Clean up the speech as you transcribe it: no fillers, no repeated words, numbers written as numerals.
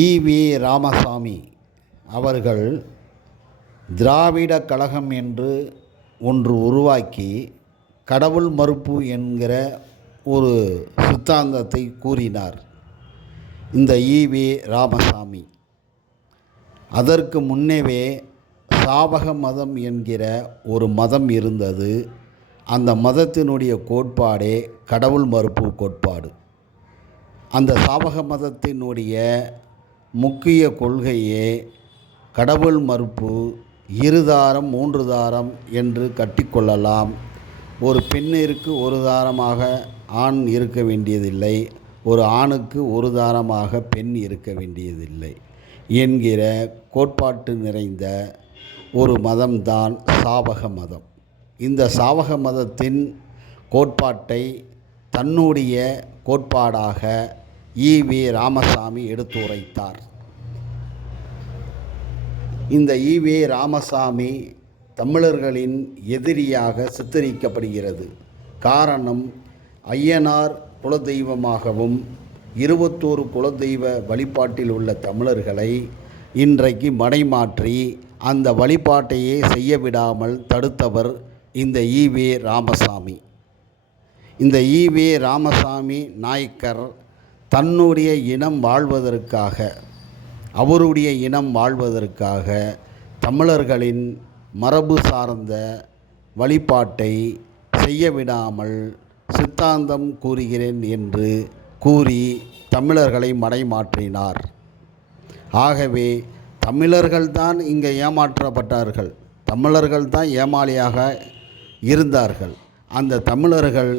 ஈ.வி. ராமசாமி அவர்கள் திராவிட கழகம் என்று ஒன்று உருவாக்கி கடவுள் மறுப்பு என்கிற ஒரு சித்தாந்தத்தை கூறினார். இந்த ஈ.வி. ராமசாமி அதற்கு முன்னவே சாவக மதம் என்கிற ஒரு மதம் இருந்தது. அந்த மதத்தினுடைய கோட்பாடே கடவுள் மறுப்பு கோட்பாடு. அந்த சாவக மதத்தினுடைய முக்கிய கொள்கையே கடவுள் மறுப்பு. 2 தாரம் 3 தாரம் என்று கட்டிக்கொள்ளலாம். ஒரு பெண்ணிற்கு ஒரு தாரமாக ஆண் இருக்க வேண்டியதில்லை, ஒரு ஆணுக்கு ஒரு தாரமாக பெண் இருக்க வேண்டியதில்லை என்கிற கோட்பாட்டு நிறைந்த ஒரு மதம்தான் சாவக மதம். இந்த சாவக மதத்தின் கோட்பாட்டை தன்னுடைய கோட்பாடாக ஈ.வி. ராமசாமி எடுத்துரைத்தார். இந்த ஈ.வி. ராமசாமி தமிழர்களின் எதிரியாக சித்தரிக்கப்படுகிறது. காரணம், ஐயனார் குலதெய்வமாகவும் 21 குலதெய்வ வழிபாட்டில் உள்ள தமிழர்களை இன்றைக்கு மடைமாற்றி அந்த வழிபாட்டையே செய்ய விடாமல் தடுத்தவர் இந்த ஈ.வி. ராமசாமி. இந்த ஈ.வி. ராமசாமி நாயக்கர் தன்னுடைய இனம் வாழ்வதற்காக, அவருடைய இனம் வாழ்வதற்காக தமிழர்களின் மரபு சார்ந்த வழிபாட்டை செய்ய விடாமல் சித்தாந்தம் கூறுகிறேன் என்று கூறி தமிழர்களை மடைமாற்றினார். ஆகவே தமிழர்கள்தான் இங்கே ஏமாற்றப்பட்டார்கள். தமிழர்கள்தான் ஏமாளியாக இருந்தார்கள். அந்த தமிழர்கள்